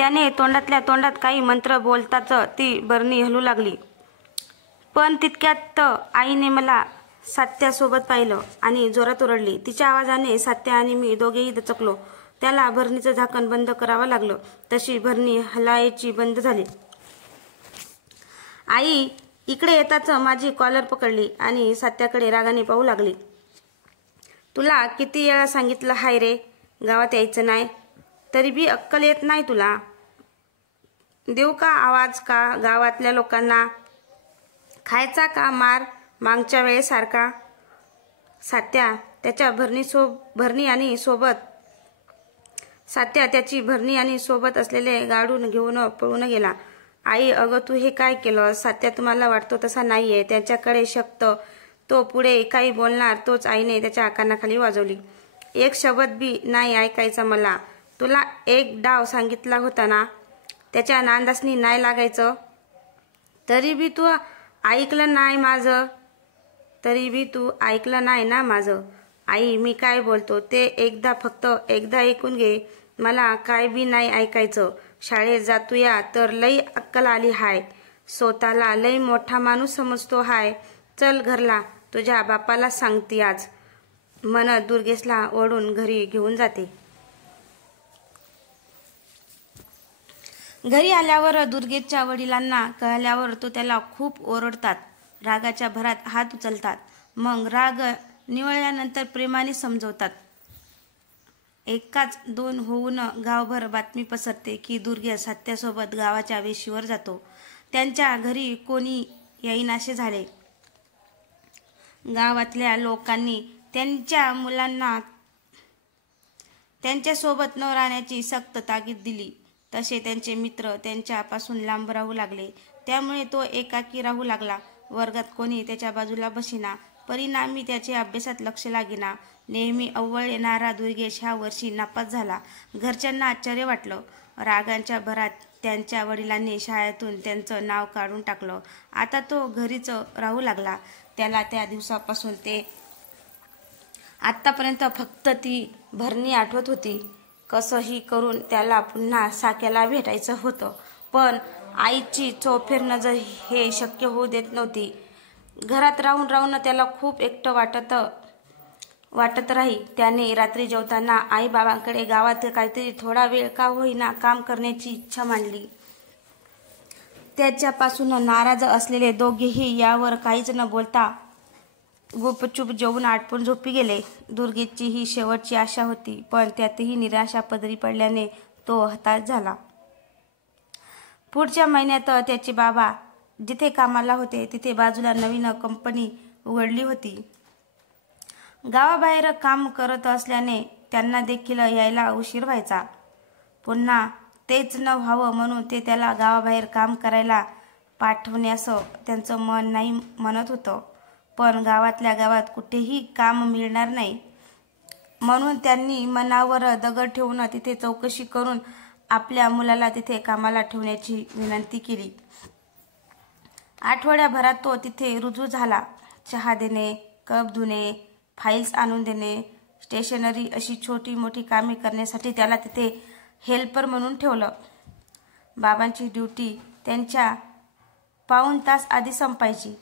त्याने तोंडातल्या तोंडात काही मंत्र बोलताच ती बरणी हलू लागली. पण तितक्यात आईने मला सात्यासोबत पाहिलं आणि जोरात ओरडली. तिच्या आवाजाने सात्या आणि मी दोघेही दचकलो. त्याला भरणीचं झाकण बंद करावं लागलं. तशी भरणी हलायची बंद झाली. आई इकडे येताच माझी कॉलर पकडली आणि सात्याकडे रागाने पाहू लागली. तुला किती वेळा सांगितलं हाय रे, गावात यायचं नाही, तरी बी अक्कल येत नाही तुला. देऊ का आवाज का गावातल्या लोकांना? खायचा का मार मागच्या वेळेसारखा? सात्या त्याची भरणी आणि सोबत असलेले गाडून घेऊन पळून गेला. आई अगं तू हे काय केलं? सात्या तुम्हाला वाटतो तसा नाहीये, त्याच्याकडे शक्त. तो पुढे काही बोलणार तोच आईने त्याच्या कानाखाली वाजवली. एक शब्द बी नाही ऐकायचा मला. तुला एक डाव सांगितला होता ना, त्याच्या नांदासनी नाही लागायचं. तरी बी तू ऐकलं नाही ना माझं. आई मी काय बोलतो ते फक्त एकदा ऐकून घे. मला काय बी नाही ऐकायचं. शाळेत जातोया तर लई अक्कल आली हाय. स्वतःला लई मोठा माणूस समजतो हाय. चल घरला, तुझ्या बापाला सांगते आज, म्हणत दुर्गेशला ओढून घरी घेऊन जाते. घरी आल्यावर दुर्गेशच्या वडिलांना कळल्यावर तो त्याला खूप ओरडतात. रागाच्या भरात हात उचलतात. मग राग निवळल्यानंतर प्रेमाने समजवतात. एकाच दोन होऊन गावभर बातमी पसरते की दुर्गेश सात्यासोबत गावाच्या वेशीवर जातो. त्यांच्या घरी कोणी येईनासे झाले. गावातल्या लोकांनी त्यांच्या मुलांना त्यांच्यासोबत न राहण्याची सक्त ताकीद दिली. तसे त्यांचे मित्र त्यांच्यापासून लांब राहू लागले. त्यामुळे तो एकाकी राहू लागला. वर्गात कोणी त्याच्या बाजूला बसेना. परिणामी त्याचे अभ्यासात लक्ष लागेना. नेहमी अव्वल येणारा दुर्गेश ह्या वर्षी नापास झाला. घरच्यांना आश्चर्य वाटलं. रागांच्या भरात त्यांच्या वडिलांनी शाळेतून त्यांचं नाव काढून टाकलं. आता तो घरीच राहू लागला. त्याला त्या दिवसापासून ते आत्तापर्यंत फक्त ती भरणी आठवत होती. कसंही करून त्याला पुन्हा साक्याला भेटायचं होतं. पण आईची चौफेर नजर हे शक्य होऊ देत नव्हती. घरात राहून राहून त्याला खूप एकटं वाटत राही. त्याने रात्री जेवताना आई बाबांकडे गावात काहीतरी थोडा वेळ का होईना काम करण्याची इच्छा मांडली. त्याच्यापासून नाराज असलेले दोघेही यावर काहीच न बोलता गुपचूप जेवून आटपून झोपी गेले. दुर्गेशची ही शेवटची आशा होती. पण त्यातही निराशा पदरी पडल्याने तो हताश झाला. पुढच्या महिन्यात त्याचे बाबा जिथे कामाला होते तिथे बाजूला नवीन कंपनी उघडली होती. गावाबाहेर काम करत असल्याने त्यांना देखील यायला उशीर व्हायचा. पुन्हा तेच न व्हावं म्हणून ते त्याला गावाबाहेर काम करायला पाठवण्यास त्यांचं मन नाही म्हणत होतं. पण गावातल्या गावात कुठेही काम मिळणार नाही म्हणून त्यांनी मनावर दगड ठेवून तिथे चौकशी करून आपल्या मुलाला तिथे कामाला ठेवण्याची विनंती केली. आठवड्याभरात तो तिथे रुजू झाला. चहा देणे, कप धुणे, फाईल्स आणून देणे, स्टेशनरी अशी छोटी मोठी कामे करण्यासाठी त्याला तिथे हेल्पर म्हणून ठेवलं. बाबांची ड्युटी त्यांच्या पाऊण तास आधी संपायची.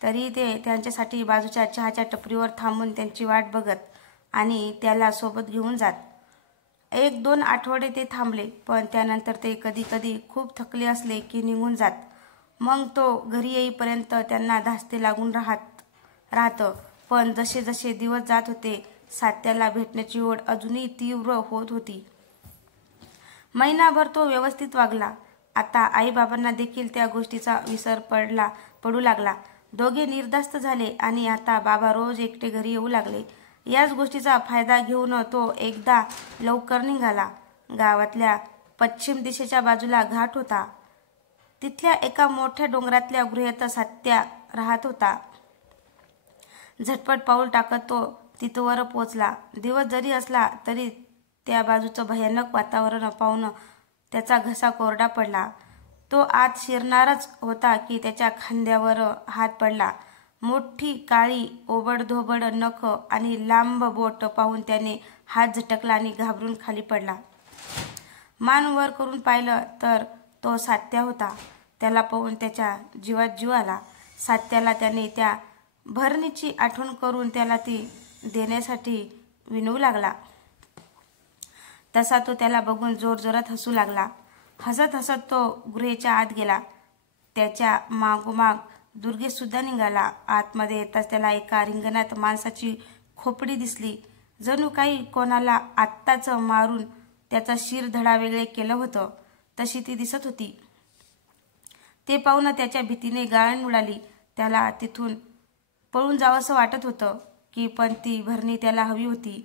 तरी ते त्यांच्यासाठी बाजूच्या चहाच्या टपरीवर थांबून त्यांची वाट बघत आणि त्याला सोबत घेऊन जात. 1-2 आठवडे ते थांबले. पण त्यानंतर ते कधी कधी खूप थकले असले की निघून जात. मग तो घरी येईपर्यंत त्यांना धास्ते लागून राहतं. पण जसे जसे दिवस जात होते सात्याला भेटण्याची ओढ अजूनही तीव्र होत होती. महिनाभर तो व्यवस्थित वागला. आता आईबाबांना देखील त्या गोष्टीचा विसर पडू लागला. दोघे निर्धास्त झाले आणि आता बाबा रोज एकटे घरी येऊ लागले. याच गोष्टीचा फायदा घेऊन तो एकदा लवकर निघाला. गावातल्या पश्चिम दिशेच्या बाजूला घाट होता. तिथल्या एका मोठ्या डोंगरातल्या गुहेत सात्या राहत होता. झटपट पाऊल टाकत तो तिथवर पोचला. दिवस जरी असला तरी त्या बाजूचं भयानक वातावरण पाहून त्याचा घसा कोरडा पडला. तो आत शिरणारच होता की त्याच्या खांद्यावर हात पडला. मोठी काळी ओबडधोबड नख आणि लांब बोट पाहून त्याने हात झटकला आणि घाबरून खाली पडला. मान वर करून पाहिलं तर तो सात्या होता. त्याला पाहून त्याच्या जीवात जीव आला. सात्याला त्याने त्या भरणीची आठवण करून त्याला ती देण्यासाठी विनवू लागला. तसा तो त्याला बघून जोरजोरात हसू लागला. हसत हसत तो गुहेच्या आत गेला. त्याच्या मागोमाग दुर्गेश सुद्धा निघाला. आतमध्ये येताच त्याला एका रिंगणात माणसाची खोपडी दिसली. जणू काही कोणाला आत्ताच मारून त्याचा शिरधडा वेगळे केलं होतं तशी ती दिसत होती. ते पाहून त्याच्या भीतीने गाळण उडाली. त्याला तिथून पळून जावंसं वाटत होतं की पण ती भरणी त्याला हवी होती.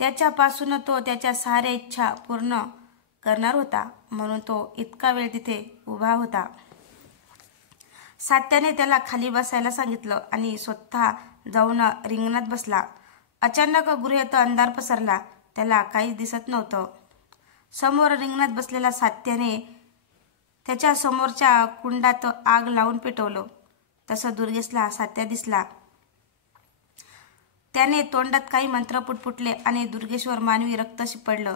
त्याच्यापासून तो त्याच्या साऱ्या इच्छा पूर्ण करणार होता म्हणून तो इतका वेळ तिथे उभा होता. सात्याने त्याला खाली बसायला सांगितलं आणि स्वतः जाऊन रिंगणात बसला. अचानक गुहेत अंधार पसरला. त्याला काहीच दिसत नव्हतं. समोर रिंगणात बसलेला सात्याने त्याच्या समोरच्या कुंडात आग लावून पेटवलं. तसं दुर्गेशला सात्या दिसला. त्याने तोंडात काही मंत्र पुटपुटले आणि दुर्गेशवर मानवी रक्त शिपडलं.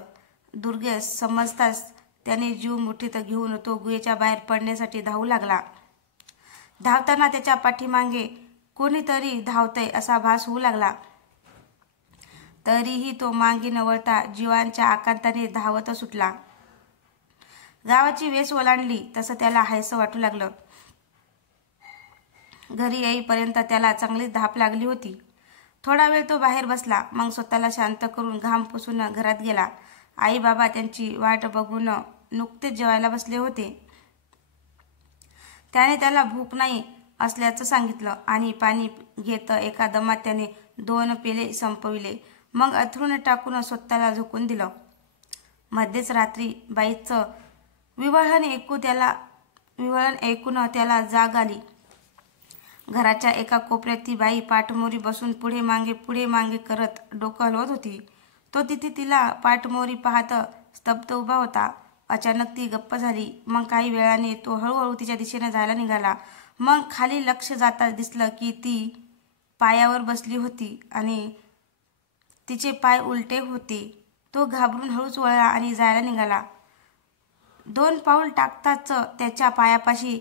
दुर्गेश समजताच त्याने जीव मुठीत घेऊन तो गुहेच्या बाहेर पडण्यासाठी धावू लागला. धावताना त्याच्या पाठीमागे कोणीतरी धावतंय असा भास होऊ लागला. तरीही तो मागे न वळता जीवांच्या आकांताने धावत सुटला. गावाची वेस ओलांडली तसं त्याला हायसं वाटू लागलं. घरी येईपर्यंत त्याला चांगलीच धाप लागली होती. थोडा वेळ तो बाहेर बसला. मग स्वतःला शांत करून घाम पुसून घरात गेला. आई बाबा त्यांची वाट बघून नुकतेच जेवायला बसले होते. त्याने त्याला भूक नाही असल्याचं सांगितलं आणि पाणी घेत एका दमात त्याने 2 पेले संपविले. मग अथरून टाकून स्वतःला झोकून दिलं. मध्येच रात्री बाईचं विव्हळण ऐकून त्याला जाग आली. घराच्या एका कोपऱ्यात ती बाई पाठमोरी बसून पुढे मागे करत डोकं हलवत होती. तो तिथे तिला पाठमोरी पाहत स्तब्ध उभा होता. अचानक ती गप्प झाली. मग काही वेळाने तो हळूहळू तिच्या दिशेने जायला निघाला. मग खाली लक्ष जाता दिसलं की ती पायावर बसली होती आणि तिचे पाय उलटे होते. तो घाबरून हळूच वळला आणि जायला निघाला. 2 पाऊल टाकताच त्याच्या पायापाशी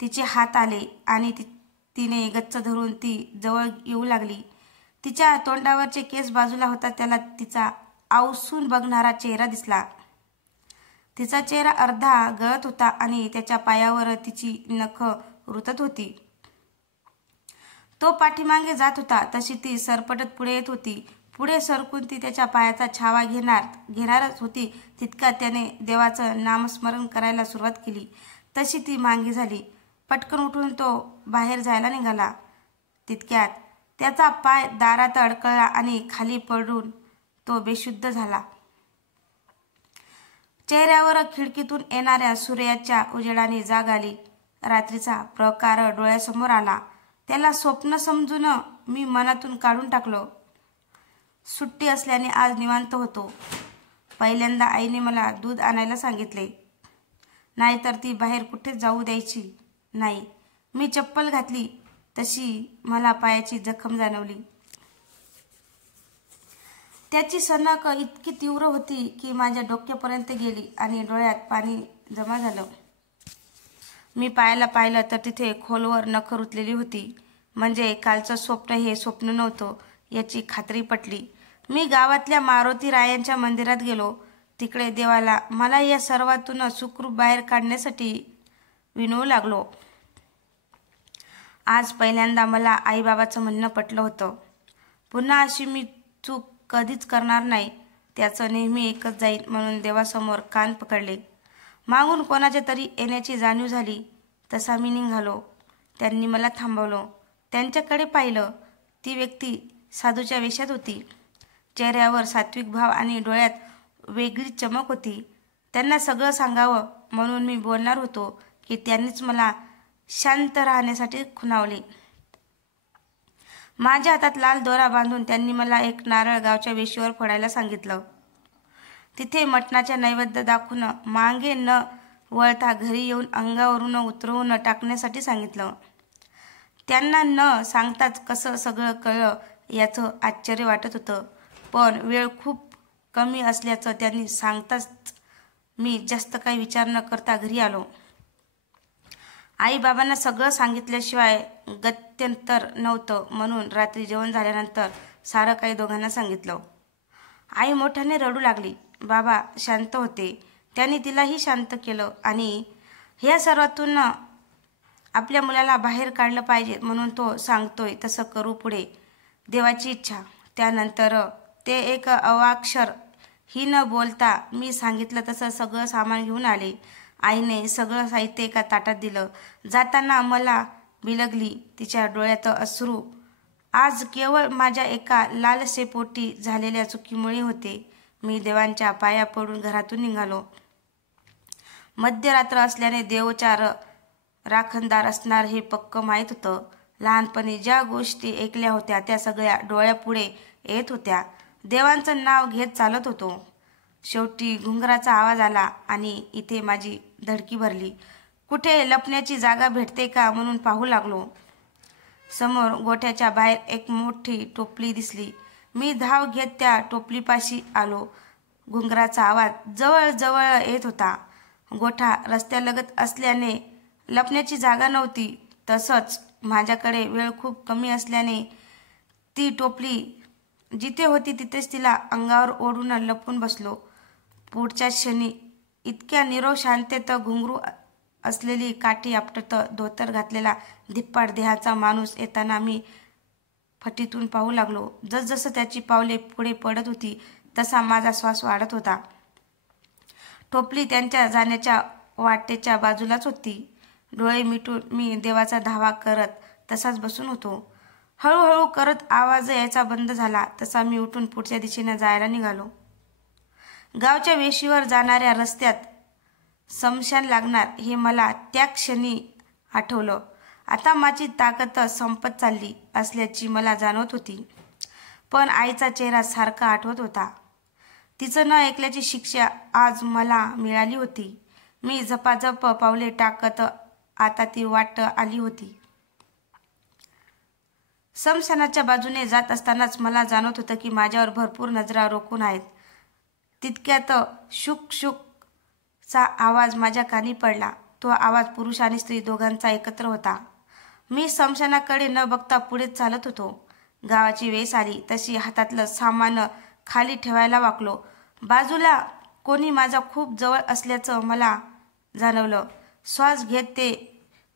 तिचे हात आले आणि तिने गच्च धरून ती जवळ येऊ लागली. तिच्या तोंडावरचे केस बाजूला होता. त्याला तिचा आवसून बघणारा चेहरा दिसला. तिचा चेहरा अर्धा गळत होता आणि त्याच्या पायावर तिची नखं रुतत होती. तो पाठीमागे जात होता तशी ती सरपटत पुढे येत होती. पुढे सरकून ती त्याच्या पायाचा छावा घेणारच होती तितक्यात त्याने देवाचं नामस्मरण करायला सुरुवात केली. तशी ती मागे झाली. पटकन उठून तो बाहेर जायला निघाला. तितक्यात त्याचा पाय दारात अडकला आणि खाली पडून तो बेशुद्ध झाला. चेहऱ्यावर खिडकीतून येणाऱ्या सूर्याच्या उजेडाने जाग आली. रात्रीचा प्रकार डोळ्यासमोर आला. त्याला स्वप्न समजून मी मनातून काढून टाकलो. सुट्टी असल्याने आज निवांत होतो. पहिल्यांदा आईने मला दूध आणायला सांगितले. नाहीतर ती बाहेर कुठेच जाऊ द्यायची नाही. मी चप्पल घातली तशी मला पायाची जखम जाणवली. त्याची सनक इतकी तीव्र होती की माझ्या डोक्यापर्यंत गेली आणि डोळ्यात पाणी जमा झालं. मी पायाला पाहिलं तर तिथे खोलवर नखं रुतलेली होती. म्हणजे कालचं स्वप्न हे स्वप्न नव्हतं याची खात्री पटली. मी गावातल्या मारुती रायांच्या मंदिरात गेलो. तिकडे देवाला मला या सर्वातून सुखरूप बाहेर काढण्यासाठी विनवू लागलो. आज पहिल्यांदा मला आईबाबाचं म्हणणं पटलं होतं. पुन्हा अशी मी चूक कधीच करणार नाही. त्याचं नेहमी एकच जाईल म्हणून देवासमोर कान पकडले. मागून कोणाच्या तरी येण्याची जाणीव झाली तसा मी निघालो. त्यांनी मला थांबवलं. त्यांच्याकडे पाहिलं. ती व्यक्ती साधूच्या वेशात होती. चेहऱ्यावर सात्विक भाव आणि डोळ्यात वेगळी चमक होती. त्यांना सगळं सांगावं म्हणून मी बोलणार होतो की त्यांनीच मला शांत राहण्यासाठी खुणावले. माझ्या हातात लाल दोरा बांधून त्यांनी मला एक नारळ गावच्या वेशीवर फोडायला सांगितलं. तिथे मटणाच्या नैवेद्य दाखवून मागे न वळता घरी येऊन अंगावरून उतरवून टाकण्यासाठी सांगितलं. त्यांना न सांगताच कसं सगळं कळलं याचं आश्चर्य वाटत होतं. पण वेळ खूप कमी असल्याचं त्यांनी सांगताच मी जास्त काही विचार न करता घरी आलो. आई बाबांना सगळं सांगितल्याशिवाय गत्यंतर नव्हतं, म्हणून रात्री जेवण झाल्यानंतर सारं काही दोघांना सांगितलं. आई मोठ्याने रडू लागली. बाबा शांत होते. त्यांनी तिलाही शांत केलं आणि ह्या सर्वातून आपल्या मुलाला बाहेर काढलं पाहिजे, म्हणून तो सांगतोय तसं करू पुढे, देवाची इच्छा. त्यानंतर ते एक अवाक्षर ही न बोलता मी सांगितलं तसं सगळं सामान घेऊन आले. आईने सगळं साहित्य एका ताटात दिलं. जाताना मला बिलगली. तिच्या डोळ्यात अश्रू आज केवळ माझ्या एका लालसेपोटी झालेल्या चुकीमुळे होते. मी देवांच्या पाया पडून घरातून निघालो. मध्यरात्र असल्याने देवचार राखणदार असणार हे पक्क माहीत होतं. लहानपणी ज्या गोष्टी ऐकल्या होत्या त्या सगळ्या डोळ्यापुढे येत होत्या. देवांचं नाव घेत चालत होतो. शेवटी घुंगराचा आवाज आला आणि इथे माझी धडकी भरली. कुठे लपण्याची जागा भेटते का म्हणून पाहू लागलो. समोर गोठ्याच्या बाहेर एक मोठी टोपली दिसली. मी धाव घेत त्या टोपलीपाशी आलो. घुंगराचा आवाज जवळ जवळ येत होता. गोठा रस्त्यालगत असल्याने लपण्याची जागा नव्हती. तसंच माझ्याकडे वेळ खूप कमी असल्याने ती टोपली जिथे होती तिथेच तिला अंगावर ओढून लपून बसलो. पुढच्या क्षणी इतक्या नीरव शांतेत घुंगरू असलेली काठी आपटत धोतर घातलेला धिप्पाड देहाचा माणूस येताना मी फटीतून पाहू लागलो. जसजसं त्याची पावले पुढे पडत होती तसा माझा श्वास वाढत होता. टोपली त्यांच्या जाण्याच्या वाटेच्या बाजूलाच होती. डोळे मिटून मी देवाचा धावा करत तसाच बसून होतो. हळूहळू करत आवाज यायचा बंद झाला तसा मी उठून पुढच्या दिशेने जायला निघालो. गावच्या वेशीवर जाणाऱ्या रस्त्यात स्मशान लागणार हे मला त्या क्षणी आठवलं. आता माझी ताकद संपत चालली असल्याची मला जाणवत होती. पण आईचा चेहरा सारखा आठवत होता. तिचं न ऐकल्याची शिक्षा आज मला मिळाली होती. मी झपाझप पावले टाकत आता ती वाट आली होती. स्मशानाच्या बाजूने जात असतानाच मला जाणवत होतं की माझ्यावर भरपूर नजरा रोखून आहेत. तितक्यात शुक शुक चा आवाज माझ्या कानी पडला. तो आवाज पुरुष आणि स्त्री दोघांचा एकत्र होता. मी स्मशानाकडे न बघता पुढेच चालत होतो. गावाची वेस आली तशी हातातलं सामान खाली ठेवायला वाकलो. बाजूला कोणी माझा खूप जवळ असल्याचं मला जाणवलं. श्वास घेत ते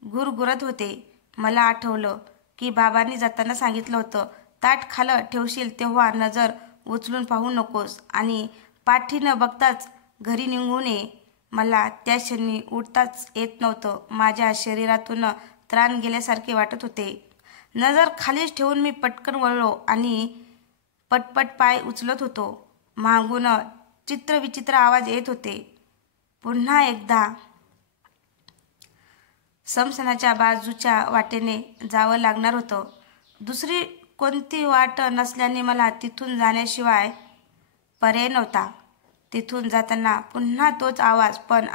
गुरगुरत होते. मला आठवलं की बाबांनी जाताना सांगितलं होतं, ताट खालं ठेवशील तेव्हा नजर उचलून पाहू नकोस आणि पाठी न बघताच घरी निघून ये. मला त्या क्षणी उठताच येत नव्हतं. माझ्या शरीरातून त्राण गेल्यासारखे वाटत होते. नजर खालीच ठेवून मी पटकन वळलो आणि पटपट पाय उचलत होतो. मागून चित्रविचित्र आवाज येत होते. पुन्हा एकदा स्मशानाच्या बाजूच्या वाटेने जावं लागणार होतं. दुसरी कोणती वाट नसल्याने मला तिथून जाण्याशिवाय पर्याय नव्हता. तिथून जाताना पुन्हा तोच आवाज, पण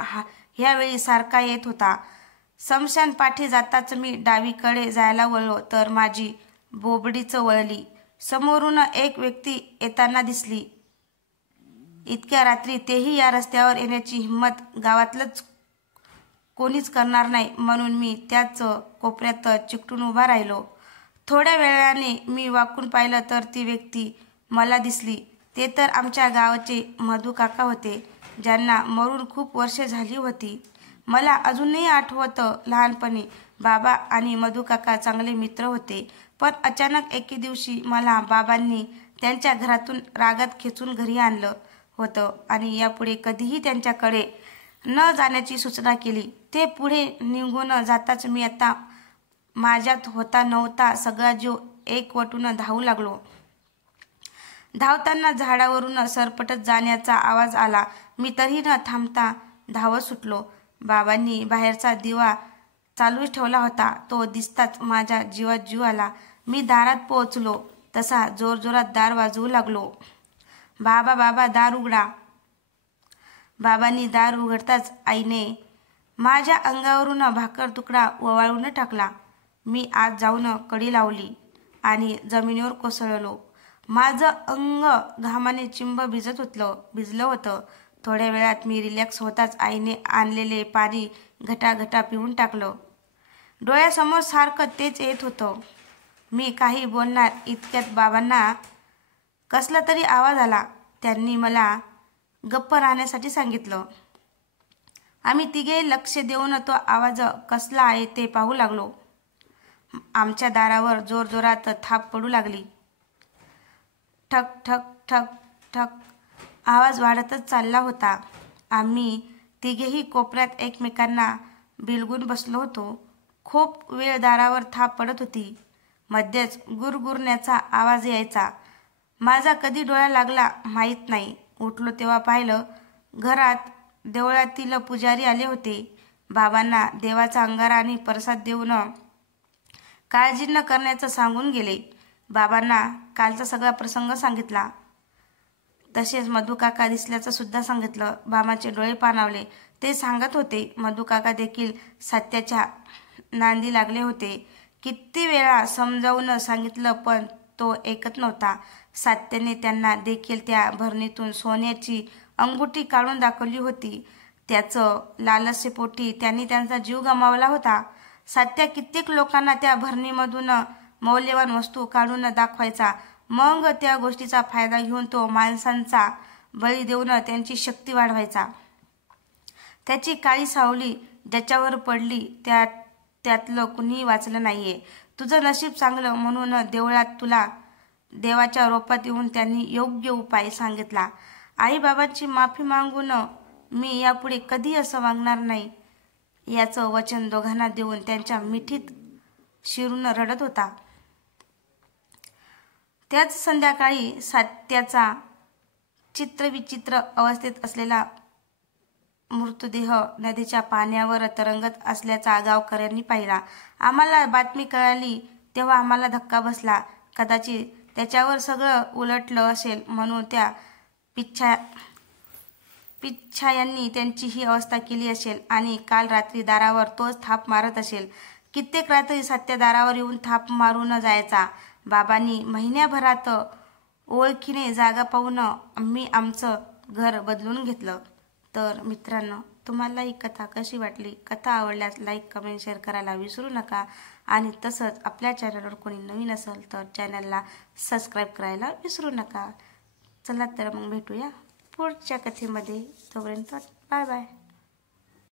ह्यावेळी सारखा येत होता. स्मशान पाठी जाताच मी डावीकडे जायला वळलो तर माझी बोबडीच वळली. समोरून एक व्यक्ती येताना दिसली. इतक्या रात्री तेही या रस्त्यावर येण्याची हिंमत गावातलंच कोणीच करणार नाही, म्हणून मी त्याच कोपऱ्यात चिकटून उभा राहिलो. थोड्या वेळाने मी वाकून पाहिलं तर ती व्यक्ती मला दिसली. ते तर आमच्या गावाचे मधू काका होते, ज्यांना मरून खूप वर्षे झाली होती. मला अजूनही आठवतं, लहानपणी बाबा आणि मधू काका चांगले मित्र होते. पण अचानक एके दिवशी मला बाबांनी त्यांच्या घरातून रागात खेचून घरी आणलं होतं आणि यापुढे कधीही त्यांच्याकडे न जाण्याची सूचना केली. ते पुढे निघून जाताच मी आता माझ्यात होता नव्हता सगळा जीव एकवटून धावू लागलो. धावताना झाडावरून सरपटत जाण्याचा आवाज आला. मी तरी न थांबता धावत सुटलो. बाबांनी बाहेरचा दिवा चालूच ठेवला होता. तो दिसताच माझ्या जीवात जीव आला. मी दारात पोहोचलो तसा जोरजोरात दार वाजवू लागलो. बाबा बाबा, दार उघडा. बाबांनी दार उघडताच आईने माझ्या अंगावरून भाकर तुकडा ओवाळून टाकला. मी आत जाऊन कडी लावली आणि जमिनीवर कोसळलो. माझं अंग घामाने चिंब भिजलं होतं. थोड्या वेळात मी रिलॅक्स होताच आईने आणलेले पाणी घटाघटा पिऊन टाकलं. डोळ्यासमोर सारखं तेच येत होतं. मी काही बोलणार इतक्यात बाबांना कसला तरी आवाज आला. त्यांनी मला गप्प राहण्यासाठी सांगितलं. आम्ही तिघे लक्ष देऊन तो आवाज कसला आहे ते पाहू लागलो. आमच्या दारावर जोरजोरात थाप पडू लागली. ठक ठक ठक ठक आवाज वाढतच चालला होता. आम्ही तिघेही कोपऱ्यात एकमेकांना बिलगून बसलो होतो. खूप वेळ दारावर थाप पडत होती. मध्येच गुरगुरण्याचा आवाज यायचा. माझा कधी डोळा लागला माहीत नाही. उठलो तेव्हा पाहिलं घरात देवळातील पुजारी आले होते. बाबांना देवाचा अंगारा आणि प्रसाद देऊन काळजी न करण्याचं सांगून गेले. बाबांना कालचा सगळा प्रसंग सांगितला. तसेच मधुकाका दिसल्याचं सुद्धा सांगितलं. बाबांचे डोळे पाणावले. ते सांगत होते मधुकाका देखील सत्याच्या नांदी लागले होते. किती वेळा समजावून सांगितलं पण तो ऐकत नव्हता. सत्याने त्यांना देखील त्या भरणीतून सोन्याची अंगुठी काढून दाखवली होती. त्याचं लालसेपोटी त्यांनी त्यांचा जीव गमावला होता. सत्या कित्येक लोकांना त्या भरणीमधून मौल्यवान वस्तू काढून दाखवायचा. मग त्या गोष्टीचा फायदा घेऊन तो माणसांचा बळी देऊन त्यांची शक्ती वाढवायचा. त्याची काळी सावली ज्याच्यावर पडली त्यातलं कुणीही वाचलं नाहीये. तुझं नशीब चांगलं म्हणून देवळात तुला देवाच्या रूपात येऊन त्यांनी योग्य उपाय सांगितला. आई बाबांची माफी मागून मी यापुढे कधी असं वागणार नाही याचं वचन दोघांना देऊन त्यांच्या मिठीत शिरून रडत होता. त्याच संध्याकाळी सत्याचा चित्रविचित्र अवस्थेत असलेला मृतदेह नदीच्या पाण्यावर तरंगत असल्याचा गावकऱ्यांनी पाहिला. आम्हाला बातमी कळाली तेव्हा आम्हाला धक्का बसला. कदाचित त्याच्यावर सगळं उलटलं असेल म्हणून त्या पिच्छायांनी त्यांची ही अवस्था केली असेल आणि काल रात्री दारावर तोच थाप मारत असेल. कित्येक रात्री सत्या दारावर येऊन थाप मारून जायचा. बाबांनी महिन्याभरात ओळखीने जागा पाहून आम्ही आमचं घर बदलून घेतलं. तर मित्रांनो, तुम्हाला ही कथा कशी वाटली? कथा आवडल्यास लाईक कमेंट शेअर करायला विसरू नका. आणि तसंच आपल्या चॅनलवर कोणी नवीन असेल तर चॅनलला सबस्क्राईब करायला विसरू नका. चला तर मग भेटूया पुढच्या कथेमध्ये. तोपर्यंत बाय बाय.